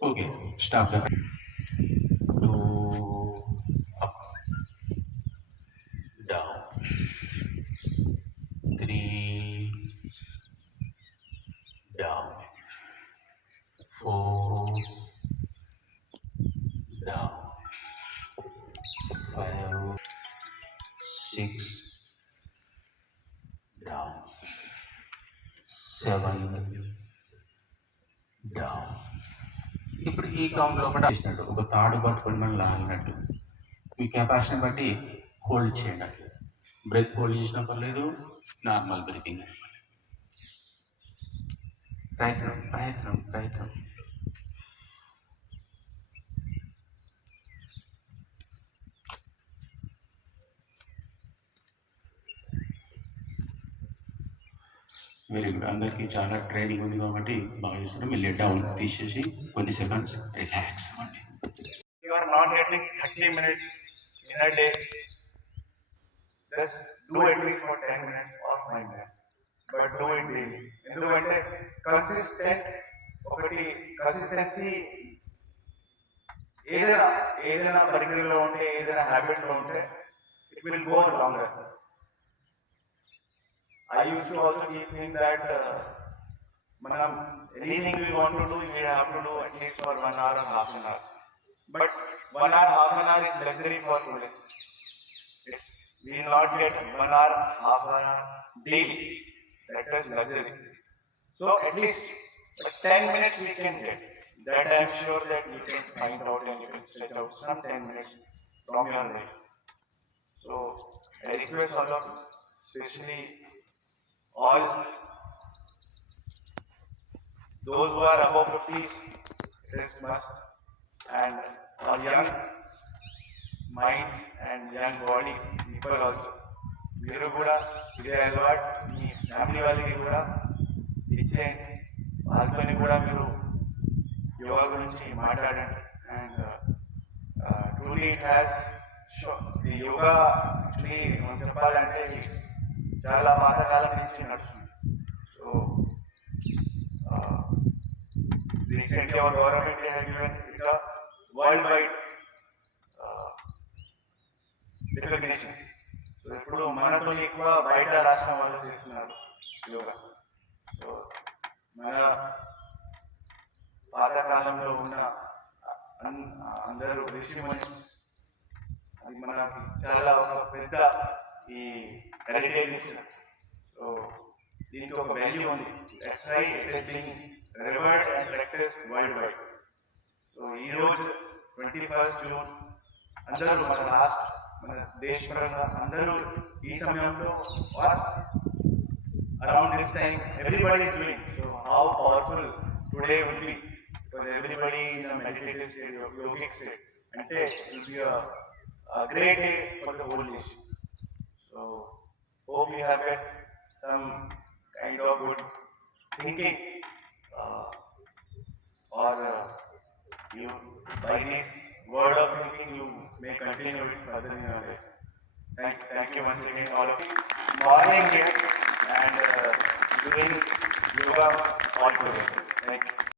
Okay, stop the two up, down, three, down, four, down, five, six, down, seven, ఈ count లోపల చేసినట్టు. ఒక తాడు పట్టుకొని మనం లాగినట్టు. మీ కెపాసిటీని బట్టి హోల్డ్ చేయండి. అట్లా బ్రెత్ హోల్డ్ చేసిన పర్లేదు నార్మల్ బ్రీతింగ్ ప్రయత్నం ప్రయత్నం ప్రయత్నం. మీరు అందరికీ చాలా ట్రైనింగ్ ఉంది కాబట్టి బాగా చేస్తున్నాం వెళ్ళి డౌన్ తీసేసి కొన్ని సెకండ్స్ రిలాక్స్ అవ్వండి. You are not getting 30 minutes in a day, just do at least for 10 minutes or 5 minutes. But do it ఎందుకంటే కన్సిస్టెంట్ ఒకటి కన్సిస్టెన్సీ ఏదైనా ఏదైనా పరిగణలో ఉంటే ఏదైనా హ్యాబిట్లో ఉంటే it will go longer I used to also keep think that uh, anything we want to do, we have to do at least for one hour or half an hour. But one hour, half an hour is luxury for police. It's, we will not get one hour, half an hour daily. That is luxury. So at least 10 minutes we can get. That I am sure that you can find out and you can stretch out some 10 minutes from your life. So I request all of, especially all those who are above 50s, it is must and our young minds and young body people also మీరు కూడా ఇదే అలవాటు మీ family వాళ్ళకి కూడా ఇచ్చేయండి వాళ్ళతోని కూడా మీరు యోగా గురించి మాట్లాడండి అండ్ ట్రూలీ ఇట్ హ్యాస్ ఈ యోగా యాక్చువల్లీ మనం చెప్పాలంటే చాలా పాతకాలం నుంచి నడుస్తుంది. So recently our government has given it a worldwide so ఇప్పుడు మనతో ఎక్కువ బయట రాష్ట్రం వాళ్ళు చేస్తున్నారు యోగా. సో మన పాతకాలంలో ఉన్న అన్- అందరూ ఋషిముని అది మనకి చాలా ఒక పెద్ద ఈ హెరిటేజ్ సో దీనికి ఒక వాల్యూ ఉంది. That's why is being revered and practice worldwide so ఈరోజు ట్వంటీ ఫస్ట్ జూన్ అందరూ మన లాస్ట్ మన దేశపరంగా అందరూ ఈ సమయంలో around this time everybody is doing so how powerful today will be because everybody in meditative state yogic state అంటే will be great day for the whole nation so hope you have got some kind of good thinking uh, or uh, you by this word of thinking you may continue it further in your life. Thank, thank you once again all of you. Morning here and uh, doing yoga all together. Thank you.